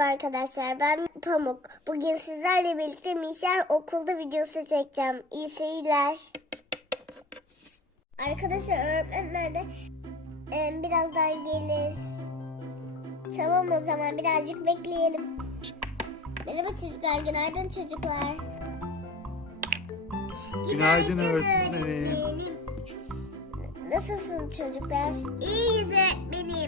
arkadaşlar ben Pamuk. Bugün sizlerle birlikte Mişer okulda videosu çekeceğim. İyi seyirler. Arkadaşlar öğretmenler de e, birazdan gelir. Tamam o zaman birazcık bekleyelim. Merhaba çocuklar, günaydın çocuklar. Günaydın öğretmenim. Nasılsın çocuklar? İyiyiz öğretmenim.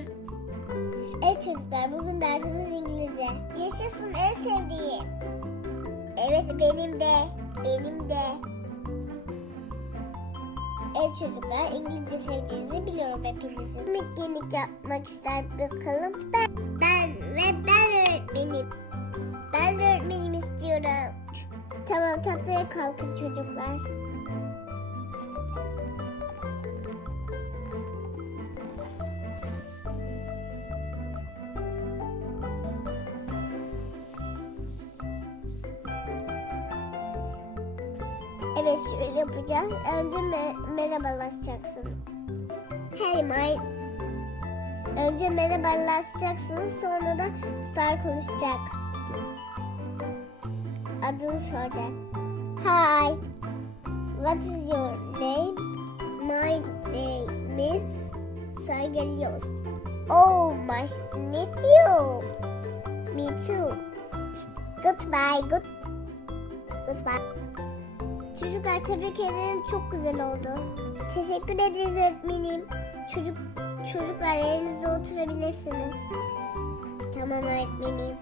Çocuklar bugün dersimiz İngilizce. Yaşasın en sevdiğim. Evet benim de. Benim de. Evet çocuklar İngilizce sevdiğinizi biliyorum hepinizin. Mikronik yapmak ister bakalım. Ben, ben ve ben öğretmenim. Ben de öğretmenim istiyorum. Tamam tahtaya kalkın çocuklar. Evet şöyle yapacağız. Önce me- merhabalaşacaksın. Hey my. Önce merhabalaşacaksın sonra da Star konuşacak. Adını soracak. Hi. What is your name? My name is Saygı Yost. Oh, nice to meet you. Me too. Goodbye. Good. Goodbye. Çocuklar tebrik ederim çok güzel oldu. Teşekkür ederiz öğretmenim. Çocuk çocuklar yerinizde oturabilirsiniz. Tamam öğretmenim.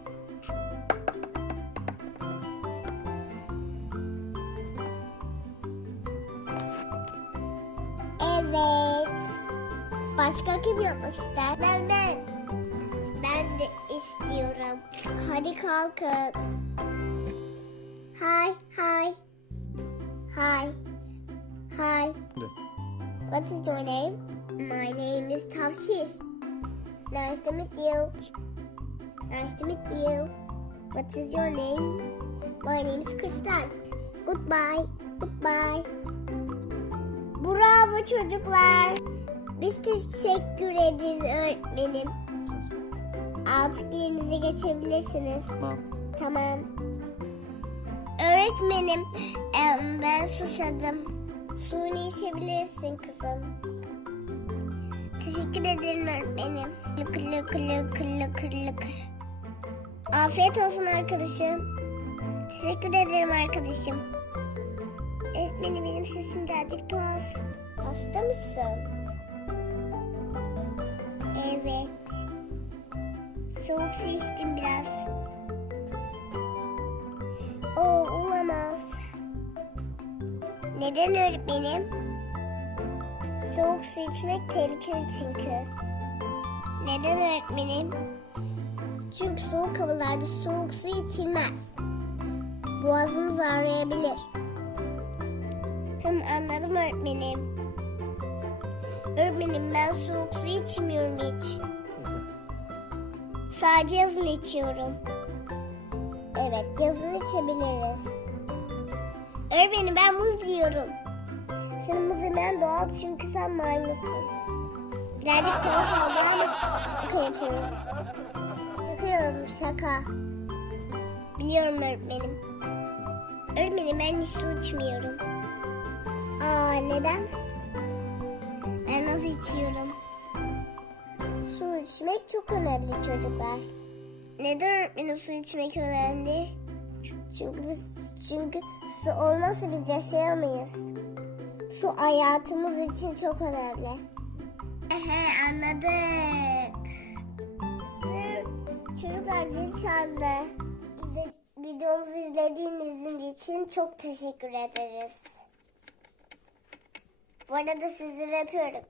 Evet. Başka kim yapmak ister? Ben ben. Ben de istiyorum. Hadi kalkın. Hi, hi. Hi. Hi. What is your name? My name is Tavşir. Nice to meet you. Nice to meet you. What is your name? My name is Kristal. Goodbye. Goodbye. Bravo çocuklar. Biz teşekkür ederiz öğretmenim. Artık yerinize geçebilirsiniz. Tamam. Tamam. Öğretmenim, ben susadım. Suyunu içebilirsin kızım. Teşekkür ederim öğretmenim. Lıkır lıkır lıkır lıkır lıkır. Afiyet olsun arkadaşım. Teşekkür ederim arkadaşım. Öğretmenim benim sesim birazcık tuhaf. Hasta mısın? Evet. Soğuk su içtim biraz. Neden öğretmenim? Soğuk su içmek tehlikeli çünkü. Neden öğretmenim? Çünkü soğuk havalarda soğuk su içilmez. Boğazımız ağrıyabilir. Hım anladım öğretmenim. Öğretmenim ben soğuk su içmiyorum hiç. Sadece yazın içiyorum. Evet, yazın içebiliriz. Öğretmenim ben muz yiyorum. Senin muz yemen doğal çünkü sen maymunsun. Birazcık tuhaf oldu ama şaka yapıyorum. Şaka. Biliyorum öğretmenim. Öğretmenim ben hiç su içmiyorum. Aa neden? Ben nasıl içiyorum? Su içmek çok önemli çocuklar. Neden öğretmenim su içmek önemli? Çünkü biz, çünkü su olmazsa biz yaşayamayız. Su hayatımız için çok önemli. Ehe anladık. Çocuklar zil çaldı. İzle, videomuzu izlediğiniz için çok teşekkür ederiz. Bu arada sizleri öpüyorum.